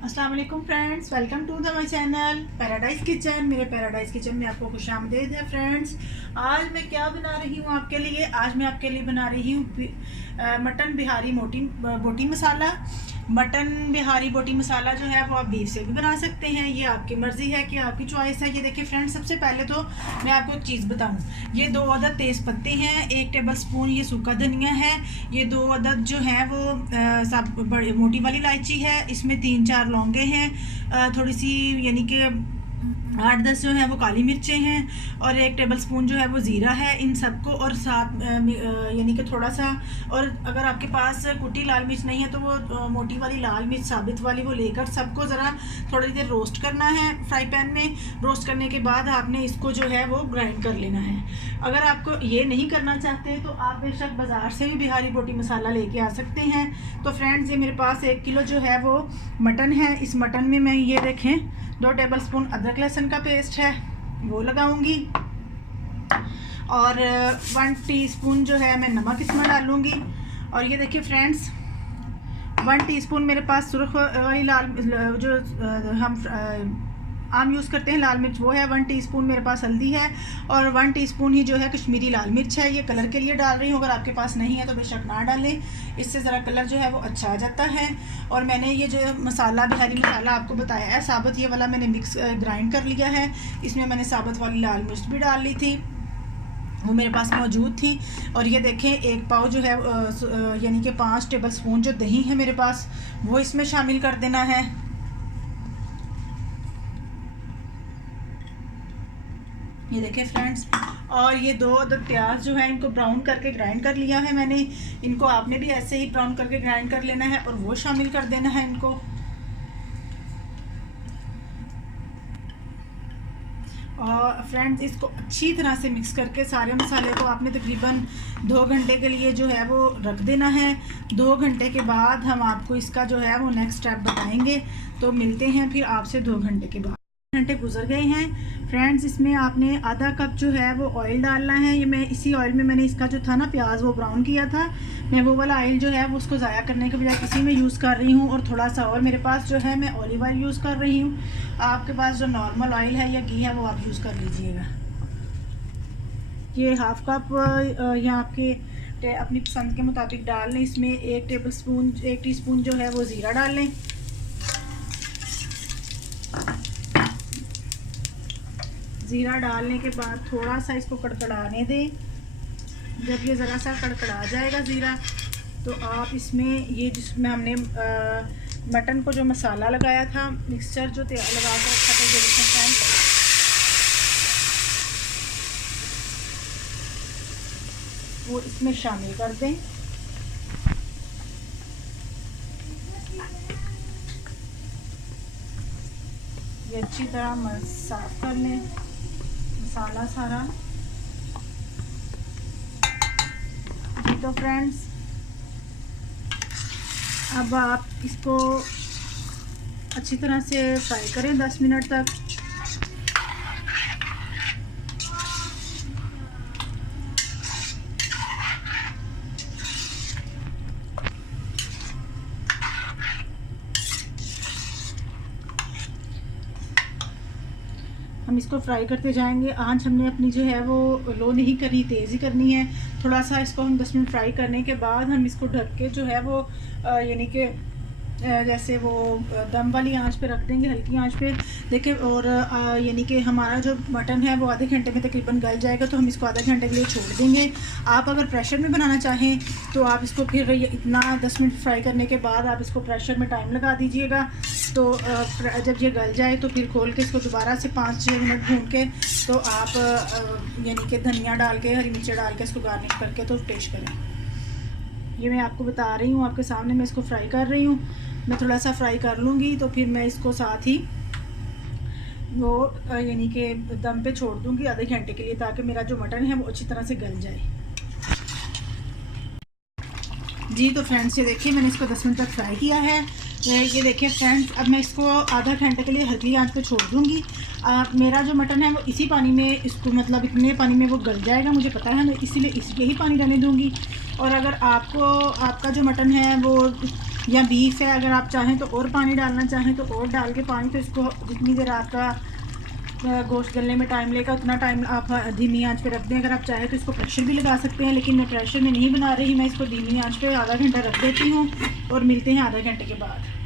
अस्सलाम वालेकुम friends, welcome to the my channel paradise kitchen. मेरे पैराडाइज किचन में आपको खुशामदीद है फ्रेंड्स। आज मैं क्या बना रही हूँ आपके लिए? आज मैं आपके लिए बना रही हूँ मटन बिहारी बोटी मसाला। मटन बिहारी बोटी मसाला जो है वो आप बीफ से भी बना सकते हैं, ये आपकी मर्ज़ी है कि आपकी चॉइस है। ये देखिए फ्रेंड्स, सबसे पहले तो मैं आपको एक चीज़ बताऊँ। ये 2 अदद तेज़ पत्ते हैं, 1 टेबल स्पून ये सूखा धनिया है, ये 2 अदद जो है वो सब बड़ी मोटी वाली इलायची है, इसमें 3-4 लौंगे हैं, थोड़ी सी यानी कि 8-10 जो है वो काली मिर्चें हैं, और 1 टेबल स्पून जो है वो ज़ीरा है। इन सबको और साथ यानी कि थोड़ा सा, और अगर आपके पास कुटी लाल मिर्च नहीं है तो वो मोटी वाली लाल मिर्च साबित वाली वो लेकर सबको ज़रा थोड़ी देर रोस्ट करना है फ्राई पैन में। रोस्ट करने के बाद आपने इसको जो है वो ग्राइंड कर लेना है। अगर आपको ये नहीं करना चाहते तो आप बेशक बाज़ार से भी बिहारी बोटी मसाला लेके आ सकते हैं। तो फ्रेंड्स, ये मेरे पास 1 किलो जो है वो मटन है। इस मटन में मैं ये देखें 2 टेबल स्पून अदरक लहसुन का पेस्ट है वो लगाऊंगी, और 1 टीस्पून जो है मैं नमक इसमें डालूंगी। और ये देखिए फ्रेंड्स, 1 टीस्पून मेरे पास सुर्ख वाली लाल जो हम आम यूज़ करते हैं लाल मिर्च वो है। 1 टीस्पून मेरे पास हल्दी है, और 1 टीस्पून ही जो है कश्मीरी लाल मिर्च है। ये कलर के लिए डाल रही हूँ, अगर आपके पास नहीं है तो बेशक ना डालें, इससे ज़रा कलर जो है वो अच्छा आ जाता है। और मैंने ये जो मसाला बिहारी मसाला आपको बताया है साबुत, ये वाला मैंने मिक्स ग्राइंड कर लिया है। इसमें मैंने साबुत वाली लाल मिर्च भी डाल ली थी, वो मेरे पास मौजूद थी। और ये देखें 1 पाव जो है यानी कि 5 टेबल स्पून जो दही है मेरे पास वो इसमें शामिल कर देना है। ये देखें फ्रेंड्स, और ये 2 अदद प्याज जो है इनको ब्राउन करके ग्राइंड कर लिया है मैंने। इनको आपने भी ऐसे ही ब्राउन करके ग्राइंड कर लेना है और वो शामिल कर देना है इनको। और फ्रेंड्स, इसको अच्छी तरह से मिक्स करके सारे मसाले को आपने तकरीबन 2 घंटे के लिए जो है वो रख देना है। 2 घंटे के बाद हम आपको इसका जो है वो नेक्स्ट स्टेप बताएंगे। तो मिलते हैं फिर आपसे 2 घंटे के बाद। घंटे गुजर गए हैं फ्रेंड्स। इसमें आपने आधा कप जो है वो ऑयल डालना है। ये मैं इसी ऑयल में मैंने इसका जो था ना प्याज वो ब्राउन किया था, मैं वो वाला ऑयल जो है वो उसको ज़ाया करने के बजाय इसी में यूज़ कर रही हूँ। और थोड़ा सा और मेरे पास जो है मैं ऑलिव ऑयल यूज़ कर रही हूँ। आपके पास जो नॉर्मल ऑयल है या घी है वो आप यूज़ कर लीजिएगा। ये हाफ कप या आपके अपनी पसंद के मुताबिक डाल लें। इसमें 1 टीस्पून जो है वो ज़ीरा डाल लें। ज़ीरा डालने के बाद थोड़ा सा इसको कड़कड़ाने दें। जब ये ज़रा सा कड़कड़ा जाएगा ज़ीरा, तो आप इसमें ये जिसमें हमने मटन को जो मसाला लगाया था, मिक्सचर जो तैयार लगा कर रखा था, वो इसमें शामिल कर दें। ये अच्छी तरह साफ कर लें मसाला सारा। जी तो फ्रेंड्स, अब आप इसको अच्छी तरह से फ्राई करें 10 मिनट तक। हम इसको फ्राई करते जाएंगे। आंच हमने अपनी जो है वो लो नहीं करनी, तेज़ ही करनी है। थोड़ा सा इसको हम 10 मिनट फ्राई करने के बाद हम इसको ढक के जो है वो यानी कि जैसे वो दम वाली आंच पे रख देंगे, हल्की आंच पे देखिए। और यानी कि हमारा जो मटन है वो आधे घंटे में तकरीबन गल जाएगा, तो हम इसको आधे घंटे के लिए छोड़ देंगे। आप अगर प्रेशर में बनाना चाहें तो आप इसको फिर इतना 10 मिनट फ्राई करने के बाद आप इसको प्रेशर में टाइम लगा दीजिएगा। तो जब ये गल जाए तो फिर खोल के इसको दोबारा से 5-6 मिनट भून के तो आप यानी कि धनिया डाल के, हरी मिर्ची डाल के इसको गार्निश करके तो पेश करें। ये मैं आपको बता रही हूँ, आपके सामने मैं इसको फ्राई कर रही हूँ। मैं थोड़ा सा फ्राई कर लूँगी तो फिर मैं इसको साथ ही वो यानी कि दम पे छोड़ दूँगी आधे घंटे के लिए, ताकि मेरा जो मटन है वो अच्छी तरह से गल जाए। जी तो फ्रेंड्स, ये देखिए मैंने इसको 10 मिनट तक फ्राई किया है। ये देखिए फ्रेंड्स, अब मैं इसको आधा घंटे के लिए हल्की आंच पे छोड़ दूँगी। मेरा जो मटन है वो इसी पानी में, इसको मतलब इतने पानी में वो गल जाएगा, मुझे पता है, मैं इसीलिए यही पानी रहने दूँगी। और अगर आपका जो मटन है वो या बीफ है, अगर आप चाहें तो और पानी डालना चाहें तो और डाल के पानी, तो इसको जितनी देर आपका गोश्त गलने में टाइम लेगा उतना टाइम आप धीमी आंच पे रख दें। अगर आप चाहें तो इसको प्रेशर भी लगा सकते हैं, लेकिन मैं प्रेशर में नहीं बना रही, मैं इसको धीमी आंच पे आधा घंटा रख देती हूँ और मिलते हैं आधे घंटे के बाद।